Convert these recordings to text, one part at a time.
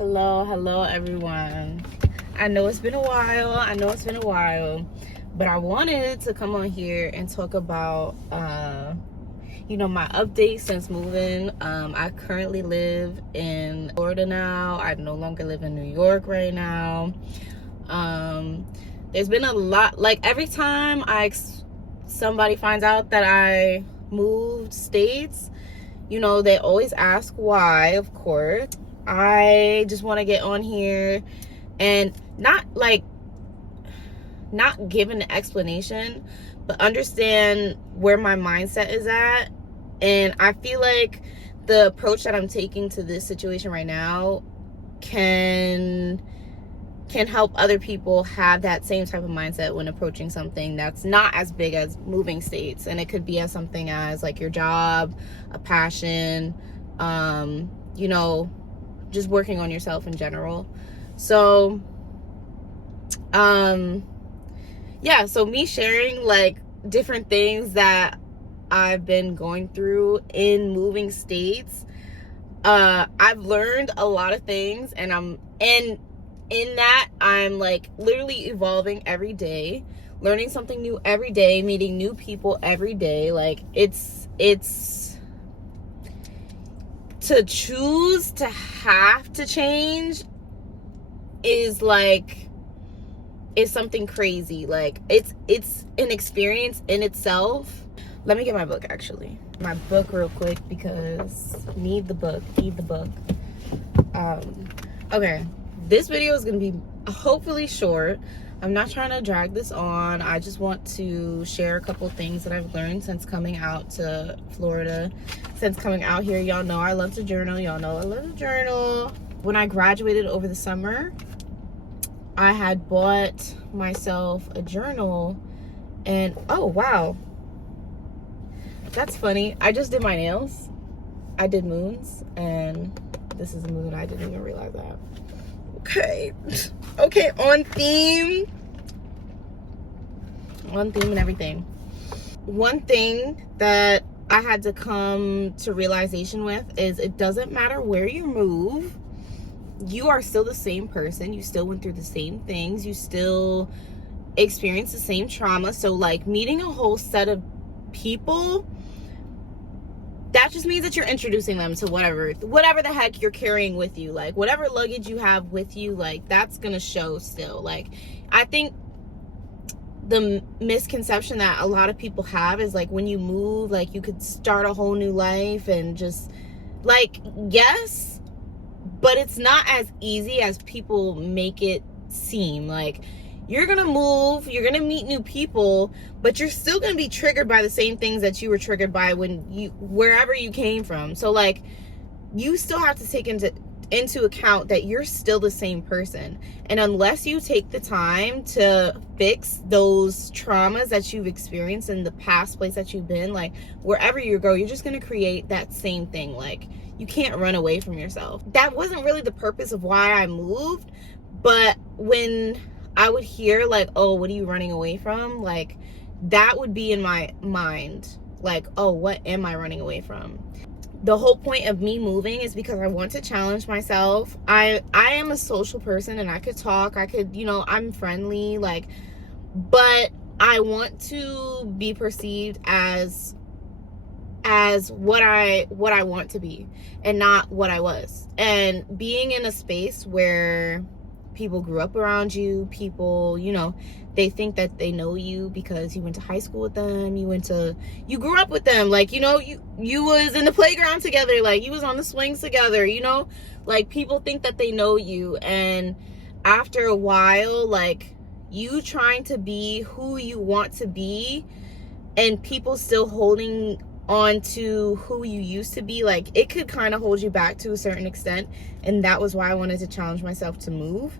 Hello everyone. I know it's been a while. But I wanted to come on here and talk about my updates since moving. I currently live in Florida now. I no longer live in New York right now. There's been a lot, like every time somebody finds out that I moved states, they always ask why, of course. I just want to get on here and not give an explanation, but understand where my mindset is at. And I feel like the approach that I'm taking to this situation right now can help other people have that same type of mindset when approaching something that's not as big as moving states. And it could be as something as like your job, a passion, just working on yourself in general. So so me sharing like different things that I've been going through in moving states, I've learned a lot of things, and in that I'm like literally evolving every day, learning something new every day, meeting new people every day. Like it's to choose to have to change is something crazy. Like it's an experience in itself. Let me get my book real quick because need the book. Okay, this video is gonna be hopefully short. I'm not trying to drag this on. I just want to share a couple things that I've learned since coming out to Florida. Since coming out here, y'all know I love to journal. When I graduated over the summer, I had bought myself a journal, and oh wow, that's funny. I just did my nails. I did moons, and this is a moon. I didn't even realize that. Okay, on theme and everything. One thing that I had to come to realization with is it doesn't matter where you move, you are still the same person. You still went through the same things. You still experienced the same trauma. So like meeting a whole set of people, that just means that you're introducing them to whatever the heck you're carrying with you. Like whatever luggage you have with you, like that's gonna show still. Like I think the misconception that a lot of people have is like when you move, like you could start a whole new life, and just like, yes, but it's not as easy as people make it seem. Like you're gonna move, you're gonna meet new people, but you're still gonna be triggered by the same things that you were triggered by wherever you came from. So like you still have to take into account that you're still the same person. And unless you take the time to fix those traumas that you've experienced in the past place that you've been, like wherever you go, you're just gonna create that same thing. Like you can't run away from yourself. That wasn't really the purpose of why I moved, but when I would hear like, oh, what are you running away from? Like that would be in my mind. Like, oh, what am I running away from? The whole point of me moving is because I want to challenge myself. I am a social person, and I could talk. I'm friendly, like, but I want to be perceived as what I want to be, and not what I was. And being in a space where people grew up around you, people, they think that they know you because you went to high school with them, you grew up with them, like, you was in the playground together, like you was on the swings together, like people think that they know you. And after a while, like you trying to be who you want to be and people still holding on to who you used to be, like it could kind of hold you back to a certain extent. And that was why I wanted to challenge myself to move.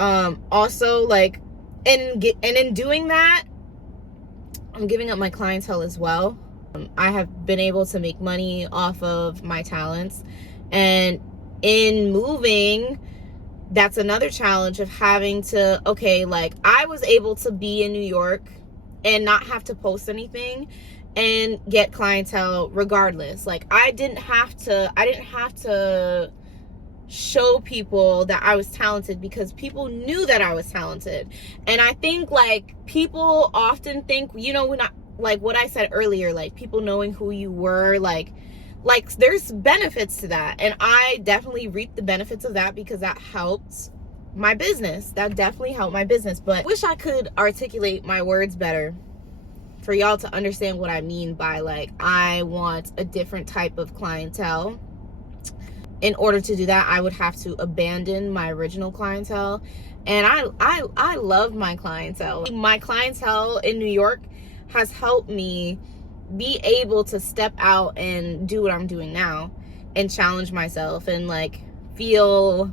Also, like, and in doing that, I'm giving up my clientele as well. I have been able to make money off of my talents, and in moving, that's another challenge of having to, okay, like I was able to be in New York and not have to post anything and get clientele regardless. Like I didn't have to show people that I was talented, because people knew that I was talented. And I think like people often think, you know, when I, like what I said earlier, like people knowing who you were, like there's benefits to that. And I definitely reaped the benefits of that, because that helped my business. That definitely helped my business. But I wish I could articulate my words better for y'all to understand what I mean by like, I want a different type of clientele. In order to do that, I would have to abandon my original clientele. And I love my clientele. My clientele in New York has helped me be able to step out and do what I'm doing now and challenge myself and like feel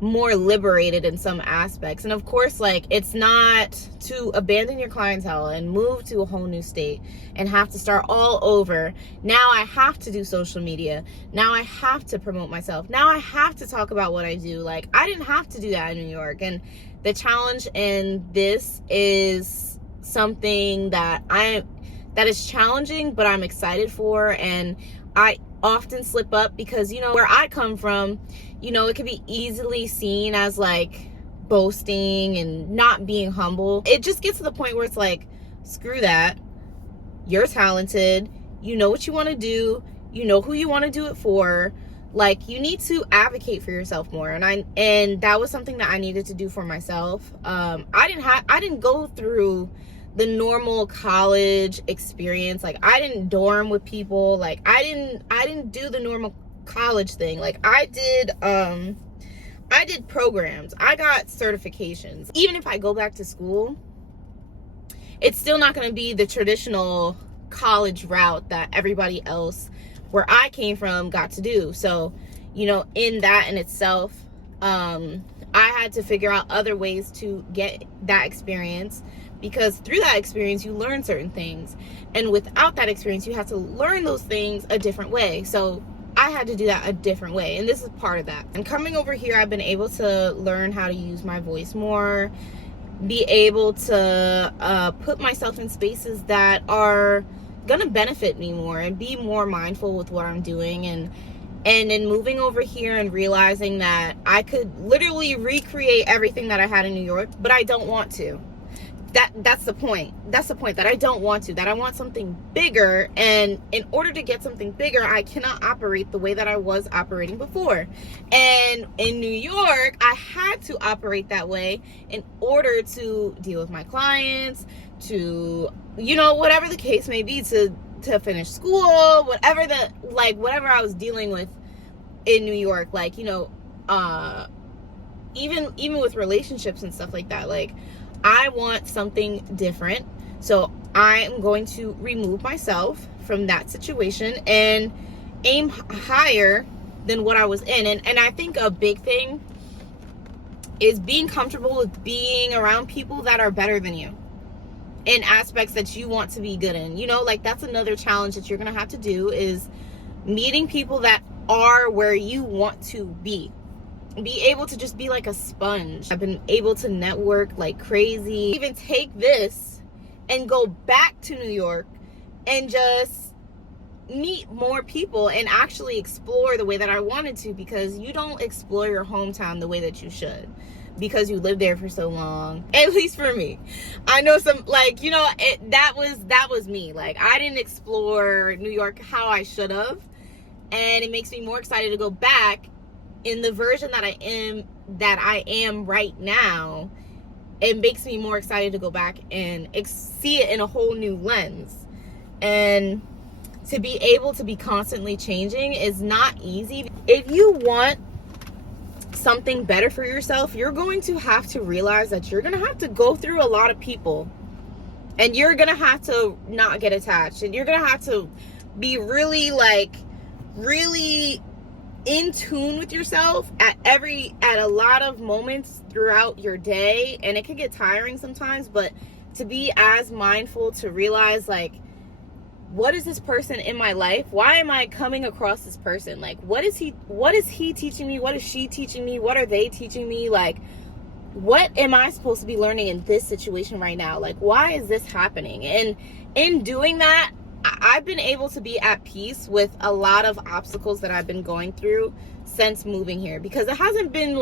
more liberated in some aspects. And of course, like, it's not to abandon your clientele and move to a whole new state and have to start all over. Now I have to do social media. Now I have to promote myself. Now I have to talk about what I do. Like, I didn't have to do that in New York. And the challenge in this is something that is challenging, but I'm excited for. And I often slip up because, you know, where I come from, you know, it can be easily seen as like boasting and not being humble. It just gets to the point where it's like, screw that. You're talented. You know what you want to do. You know who you want to do it for. Like, you need to advocate for yourself more. And that was something that I needed to do for myself. I didn't go through the normal college experience. Like, I didn't dorm with people. Like, I didn't do the normal college thing. Like, I did programs. I got certifications. Even if I go back to school, it's still not going to be the traditional college route that everybody else where I came from got to do. So, you know, in that in itself, I had to figure out other ways to get that experience, because through that experience you learn certain things, and without that experience you have to learn those things a different way. So I had to do that a different way, and this is part of that. And coming over here, I've been able to learn how to use my voice more, be able to put myself in spaces that are gonna benefit me more, and be more mindful with what I'm doing. And in moving over here and realizing that I could literally recreate everything that I had in New York, but I don't want to. That's the point. That's the point, that I don't want to, that I want something bigger. And in order to get something bigger, I cannot operate the way that I was operating before. And in New York, I had to operate that way in order to deal with my clients, to, you know, whatever the case may be, to finish school, whatever I was dealing with in New York. Like, you know, even with relationships and stuff like that, like, I want something different. So I am going to remove myself from that situation and aim higher than what I was in. And I think a big thing is being comfortable with being around people that are better than you in aspects that you want to be good in. You know, like, that's another challenge that you're going to have to do, is meeting people that are where you want to be able to just be like a sponge. I've been able to network like crazy, even take this and go back to New York and just meet more people and actually explore the way that I wanted to, because you don't explore your hometown the way that you should, because you lived there for so long. At least for me. I know some, like, you know, that was me. Like, I didn't explore New York how I should have, and it makes me more excited to go back in the version that I am right now. It makes me more excited to go back and see it in a whole new lens. And to be able to be constantly changing is not easy. If you want something better for yourself, you're going to have to realize that you're going to have to go through a lot of people, and you're going to have to not get attached, and you're going to have to be really in tune with yourself at a lot of moments throughout your day. And it can get tiring sometimes, but to be as mindful to realize, like, what is this person in my life? Why am I coming across this person? Like, what is he teaching me? What is she teaching me? What are they teaching me? Like, what am I supposed to be learning in this situation right now? Like, why is this happening? And in doing that, I've been able to be at peace with a lot of obstacles that I've been going through since moving here, because it hasn't been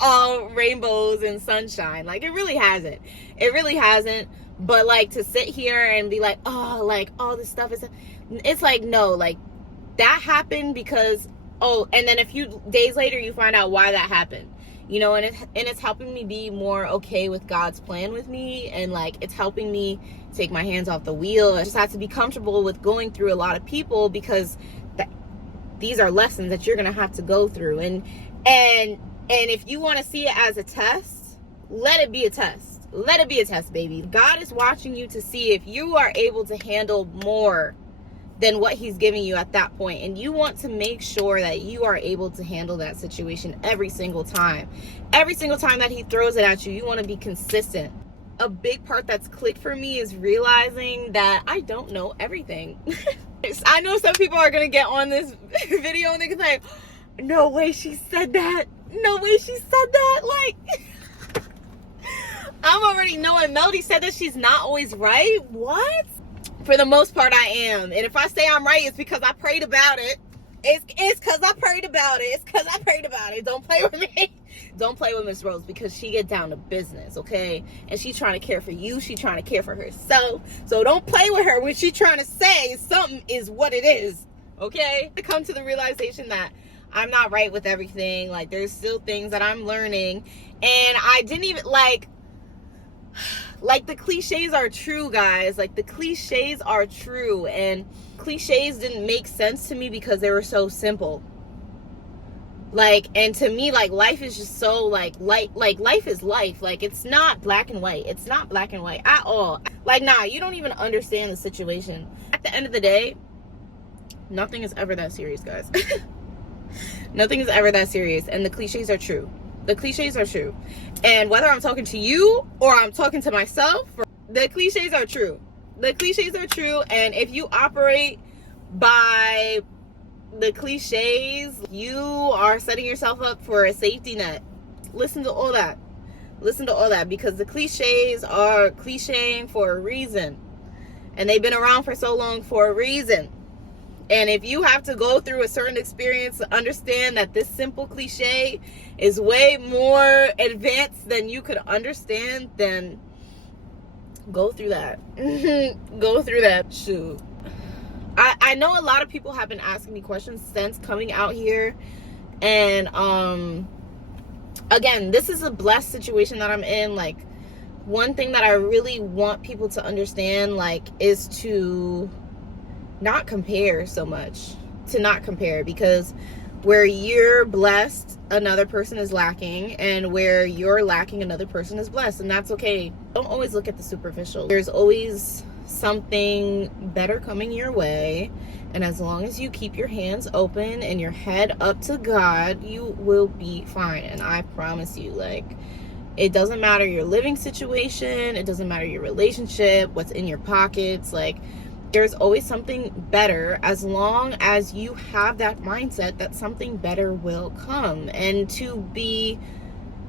all rainbows and sunshine. Like, it really hasn't. It really hasn't. But like, to sit here and be like, oh, like all this stuff is, it's like, no, like that happened because, oh, and then a few days later you find out why that happened. You know, and it's helping me be more okay with God's plan with me, and like it's helping me take my hands off the wheel. I just have to be comfortable with going through a lot of people, because these are lessons that you're gonna have to go through. And if you want to see it as a test, let it be a test. Let it be a test, baby. God is watching you to see if you are able to handle more than what he's giving you at that point. And you want to make sure that you are able to handle that situation every single time. Every single time that he throws it at you, you want to be consistent. A big part that's clicked for me is realizing that I don't know everything. I know some people are going to get on this video and they can say, no way she said that. No way she said that. Like, I'm already knowing Melody said that she's not always right. What? For the most part, I am. And if I say I'm right, it's because I prayed about it. It's because I prayed about it. It's because I prayed about it. Don't play with me. Don't play with Miss Rose, because she get down to business, okay? And she's trying to care for you. She's trying to care for herself. So don't play with her when she's trying to say something is what it is, okay? I come to the realization that I'm not right with everything. Like, there's still things that I'm learning. And I didn't even, like the cliches are true, guys. Like, the cliches are true, and cliches didn't make sense to me because they were so simple. Like, and to me, like, life is just so like life is life. Like, it's not black and white. It's not black and white at all. Like, nah, you don't even understand the situation. At the end of the day, nothing is ever that serious, guys. Nothing is ever that serious, and the cliches are true. The cliches are true. And whether I'm talking to you or I'm talking to myself, the cliches are true. The cliches are true. And if you operate by the cliches, you are setting yourself up for a safety net. Listen to all that. Listen to all that, because the cliches are clicheing for a reason. And they've been around for so long for a reason. And if you have to go through a certain experience to understand that this simple cliche is way more advanced than you could understand, then go through that. Go through that. Shoot. I know a lot of people have been asking me questions since coming out here. And again, this is a blessed situation that I'm in. Like, one thing that I really want people to understand, like, is to not compare so much. To not compare, because where you're blessed, another person is lacking, and where you're lacking, another person is blessed, and that's okay. Don't always look at the superficial. There's always something better coming your way, and as long as you keep your hands open and your head up to God, you will be fine. And I promise you, like, it doesn't matter your living situation, it doesn't matter your relationship, what's in your pockets, like, there's always something better, as long as you have that mindset that something better will come. And to be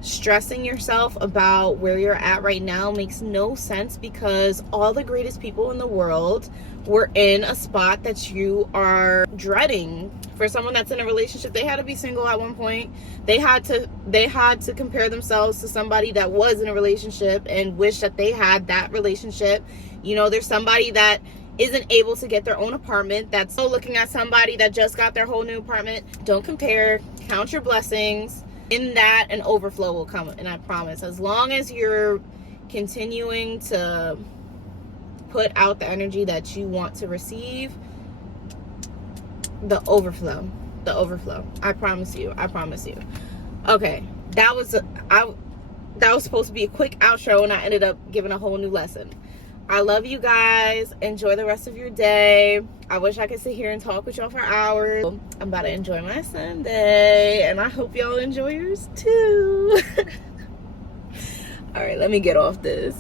stressing yourself about where you're at right now makes no sense, because all the greatest people in the world were in a spot that you are dreading. For someone that's in a relationship, they had to be single at one point. They had to compare themselves to somebody that was in a relationship and wish that they had that relationship. You know, there's somebody that isn't able to get their own apartment, that's still looking at somebody that just got their whole new apartment. Don't compare. Count your blessings. In that, an overflow will come. And I promise, as long as you're continuing to put out the energy that you want to receive, the overflow. I promise you. Okay, that was supposed to be a quick outro, and I ended up giving a whole new lesson. I love you guys. Enjoy the rest of your day. I wish I could sit here and talk with y'all for hours. I'm about to enjoy my Sunday, and I hope y'all enjoy yours too. All right, let me get off this.